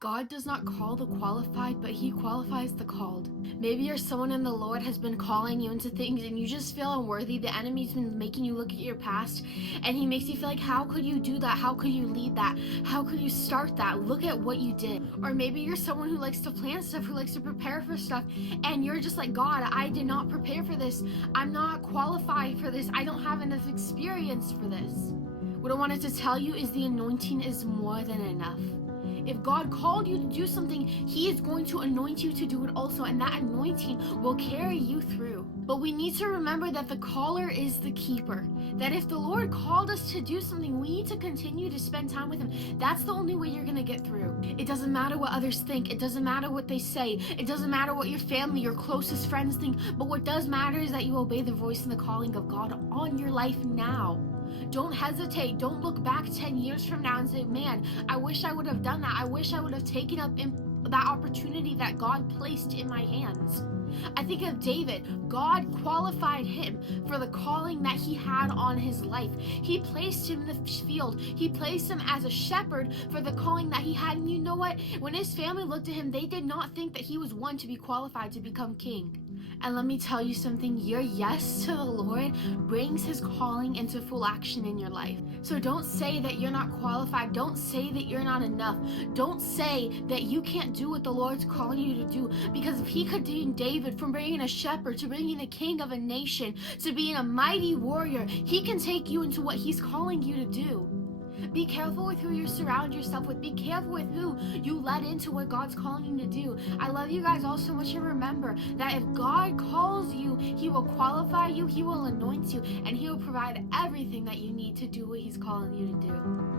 God does not call the qualified, but He qualifies the called. Maybe you're someone and the Lord has been calling you into things and you just feel unworthy. The enemy's been making you look at your past and he makes you feel like, how could you do that? How could you lead that? How could you start that? Look at what you did. Or maybe you're someone who likes to plan stuff, who likes to prepare for stuff, and you're just like, God, I did not prepare for this. I'm not qualified for this. I don't have enough experience for this. What I wanted to tell you is the anointing is more than enough. If God called you to do something, He is going to anoint you to do it also, and that anointing will carry you through. But we need to remember that the caller is the keeper. That if the Lord called us to do something, we need to continue to spend time with Him. That's the only way you're going to get through. It doesn't matter what others think. It doesn't matter what they say. It doesn't matter what your family, your closest friends think. But what does matter is that you obey the voice and the calling of God on your life now. Don't hesitate. Don't look back 10 years from now and say, man, I wish I would have done that. I wish I would have taken up that opportunity that God placed in my hands. I think of David. God qualified him for the calling that he had on his life. He placed him in the field. He placed him as a shepherd for the calling that he had. And you know what? When his family looked at him, they did not think that he was one to be qualified to become king. And let me tell you something, your yes to the Lord brings His calling into full action in your life. So don't say that you're not qualified. Don't say that you're not enough. Don't say that you can't do what the Lord's calling you to do. Because if He could do David from being a shepherd to being a king of a nation to being a mighty warrior, He can take you into what He's calling you to do. Be careful with who you surround yourself with. Be careful with who you let into what God's calling you to do. I love you guys all so much, and remember that if God calls you, He will qualify you, He will anoint you, and He will provide everything that you need to do what He's calling you to do.